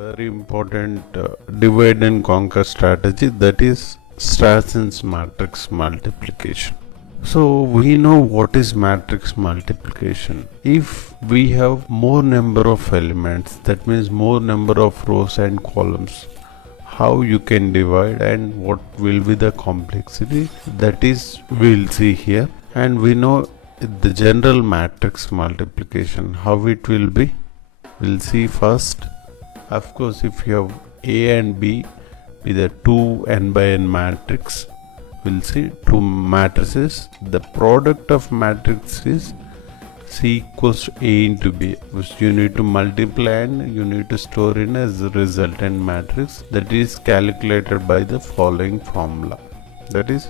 very important divide and conquer strategy, that is Strasson's matrix multiplication. So we know what is matrix multiplication. If we have more number of elements, that means more number of rows and columns, how you can divide and what will be the complexity, that is we'll see here. And we know the general matrix multiplication, how it will be, we'll see first. Of course, if you have A and B with a 2 n by n matrix, we'll see two matrices. The product of matrix is C equals to A into B, which you need to multiply and you need to store in as a resultant matrix, that is calculated by the following formula, that is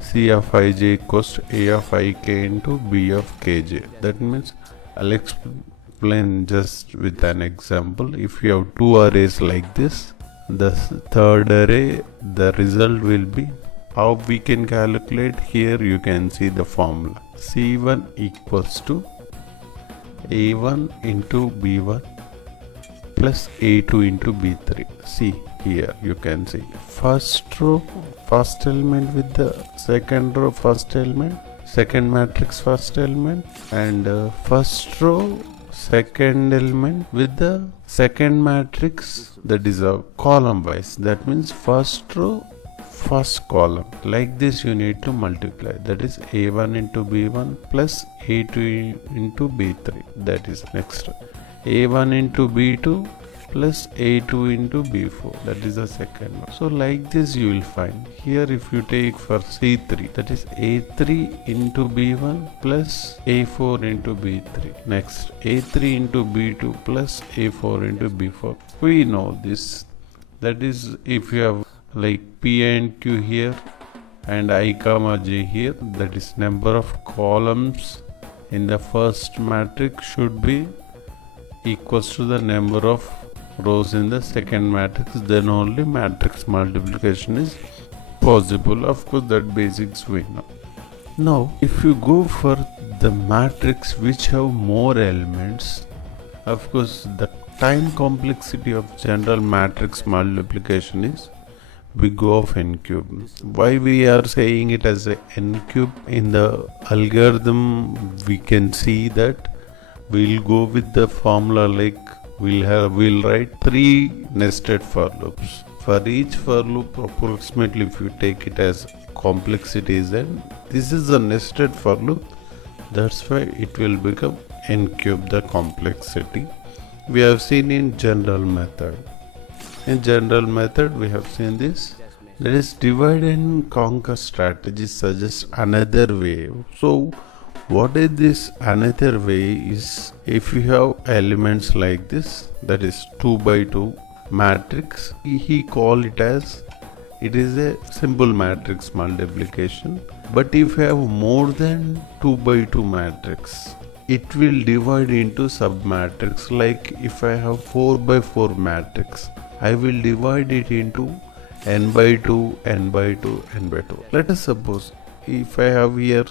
C of ij equals to A of ik into B of kj. That means I'll explain just with an example. If you have two arrays like this, the third array, the result will be, how we can calculate, here you can see the formula. C1 equals to A1 into B1 plus A2 into B3. See here you can see first row first element with the second row first element, second matrix first element, and first row second element with the second matrix, that is a column wise, that means first row first column. Like this you need to multiply, that is A1 into B1 plus A2 into B3, that is next A1 into B2 plus A2 into B4, that is the second one. So like this you will find here. If you take for C3, that is A3 into B1 plus A4 into B3, next A3 into B2 plus A4 into B4. We know this, that is if you have like P and Q here and I comma J here, that is number of columns in the first matrix should be equals to the number of rows in the second matrix, then only matrix multiplication is possible. Of course that basics we know. Now if you go for the matrix which have more elements, of course the time complexity of general matrix multiplication is we go of n cube. Why we are saying it as a n cube? In the algorithm we can see that we'll go with the formula like we'll write 3 nested for loops. For each for loop approximately, if you take it as complexity is n, this is a nested for loop, that's why it will become n cube the complexity. We have seen in general method. In general method we have seen this, that is divide and conquer strategy suggests another way. So what is this another way is, if you have elements like this, that is 2 by 2 matrix, he call it as, it is a simple matrix multiplication. But if you have more than 2 by 2 matrix, it will divide into sub matrix. Like if I have 4 by 4 matrix, I will divide it into n by 2, n by 2, n by 2. Let us suppose if I have here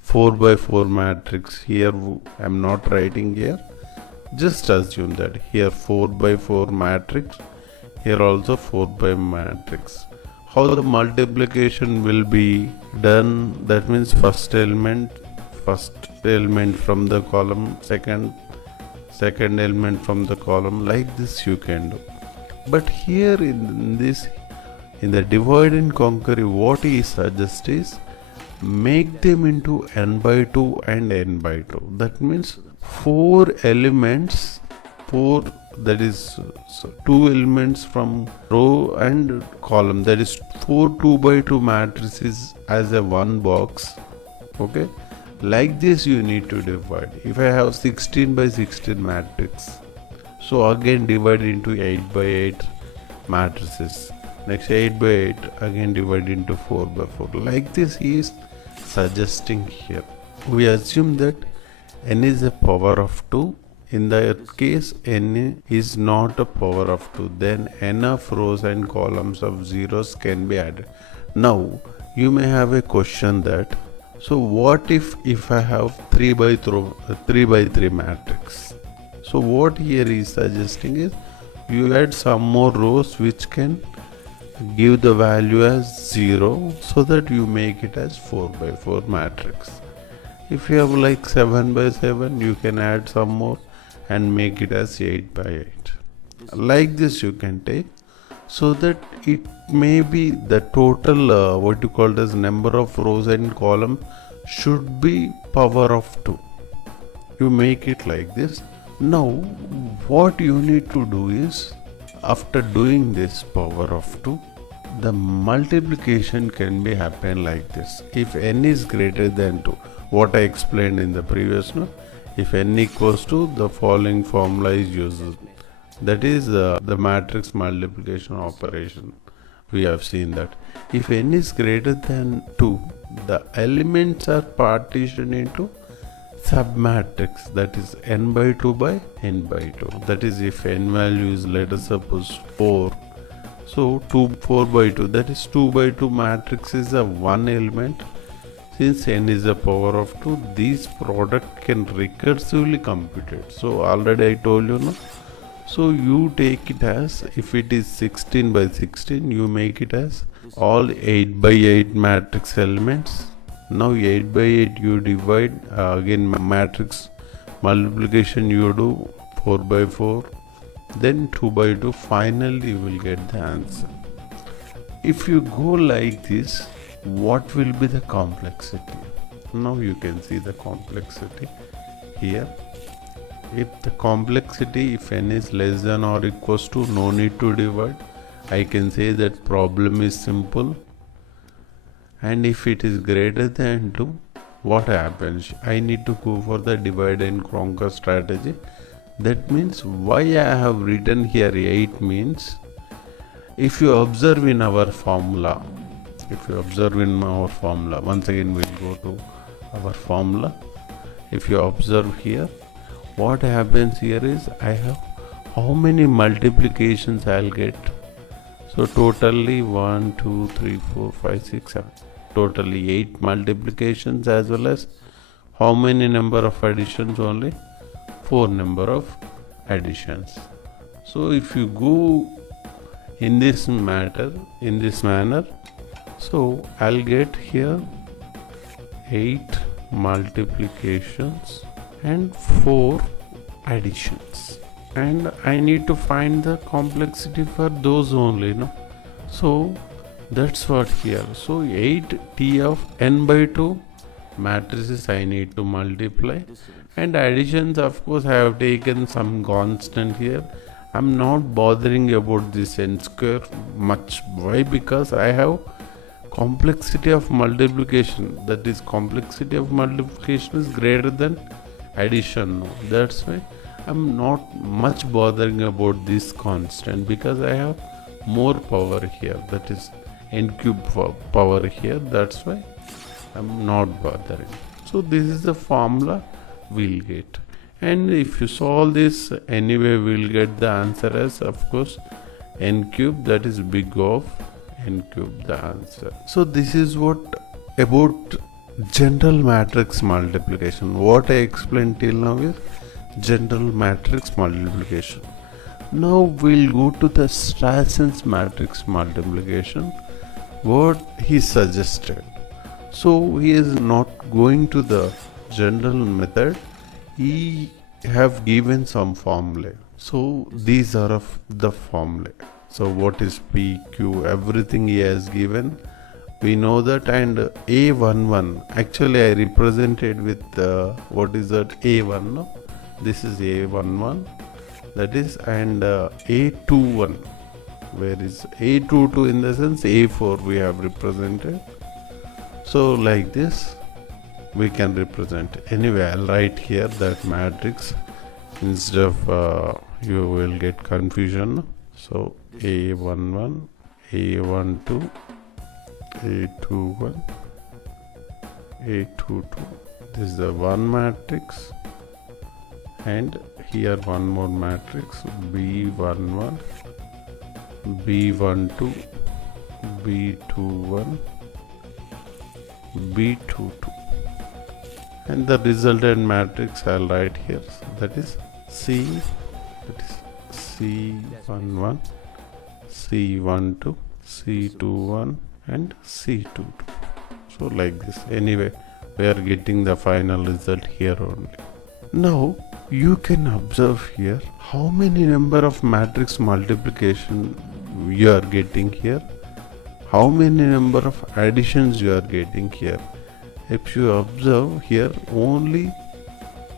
4 by 4 matrix, here I am not writing here, just assume that here 4 by 4 matrix, here also 4 by matrix. How the multiplication will be done, that means first element from the column, second element from the column, like this you can do. But here in the divide and conquer, what he suggests is make them into n by 2 and n by 2. That means 4 elements, that is 2 elements from row and column, that is 4 2 by 2 matrices as a one box. Okay, like this you need to divide. If I have 16 by 16 matrix, so again divide into 8 by 8 matrices, next 8 by 8 again divide into 4 by 4. Like this he is suggesting here. We assume that n is a power of 2. In that case n is not a power of 2, then n of rows and columns of zeros can be added. Now you may have a question that, so what if I have 3 by 3 matrix? So what here is suggesting is, you add some more rows which can give the value as 0, so that you make it as 4 by 4 matrix. If you have like 7 by 7, you can add some more and make it as 8 by 8. Like this you can take, so that it may be the total what you call as number of rows and column should be power of 2. You make it like this. Now what you need to do is, after doing this power of 2, the multiplication can be happen like this. If n is greater than 2, what I explained in the previous note, if n equals to, the following formula is used. That is the matrix multiplication operation. We have seen that if n is greater than 2, the elements are partitioned into submatrix, that is n by 2 by n by 2. That is, if n value is, let us suppose, 4, so 4 by 2, that is 2 by 2 matrix is a one element. Since n is a power of 2, this product can recursively computed. So already I told you, no? So you take it as, if it is 16 by 16, you make it as all 8 by 8 matrix elements. Now 8 by 8 you divide, again matrix multiplication you do 4 by 4, then 2 by 2, finally you will get the answer. If you go like this, what will be the complexity? Now you can see the complexity here. If the complexity, if n is less than or equals to, no need to divide. I can say that problem is simple. And if it is greater than 2, what happens? I need to go for the divide and conquer strategy. That means why I have written here 8 means, if you observe in our formula, once again we'll go to our formula. If you observe here, what happens here is, I have how many multiplications I'll get. So totally 1, 2, 3, 4, 5, 6, 7. Totally 8 multiplications, as well as how many number of additions? Only 4 number of additions. So if you go in this manner, so I'll get here 8 multiplications and 4 additions, and I need to find the complexity for those only, no? So that's what here. So 8 t of n by 2 matrices I need to multiply, and additions, of course, I have taken some constant here. I'm not bothering about this n square much. Why? Because I have complexity of multiplication, that is complexity of multiplication is greater than addition. No, that's why I'm not much bothering about this constant, because I have more power here, that is n cube power here. That's why I'm not bothering. So this is the formula we'll get, and if you solve this, anyway we'll get the answer as, of course, n cube, that is big of n cube, the answer. So this is what about general matrix multiplication. What I explained till now is general matrix multiplication. Now we'll go to the Strasson's matrix multiplication, what he suggested. So he is not going to the general method, he have given some formulae. So these are of the formulae. So what is P, Q, everything he has given, we know that. And A11, actually I represented with what is that, A1, no? This is A11, that is, and A21, where is A22, in the sense A4 we have represented. So like this we can represent. Anyway, I'll write here that matrix instead of you will get confusion. So A11, A12, A21, A22. This is the one matrix, and here one more matrix, B11, B12, B21, B22, and the resultant matrix I'll write here, that is C, C11, C12, C21 and C22. So like this. Anyway, we are getting the final result here only. Now you can observe here how many number of matrix multiplication you are getting here, how many number of additions you are getting here. If you observe here, only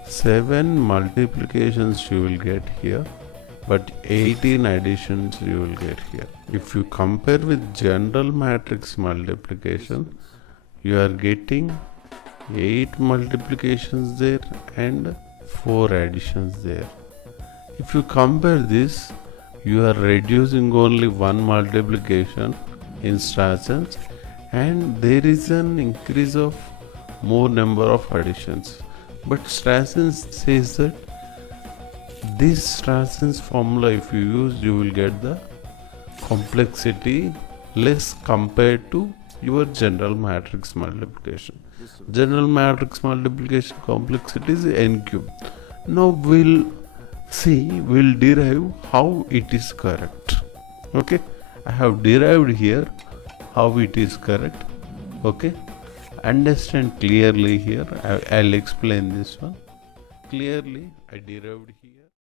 7 multiplications you will get here, but 18 additions you will get here. If you compare with general matrix multiplication, you are getting 8 multiplications there and 4 additions there. If you compare this, you are reducing only 1 multiplication in Strassens, and there is an increase of more number of additions. But Strassens says that this Strassens formula, if you use, you will get the complexity less compared to your general matrix multiplication. General matrix multiplication complexity is n cube. Now we'll derive how it is correct. Okay, I have derived here how it is correct. Okay, understand clearly here. I'll explain this one clearly. I derived here.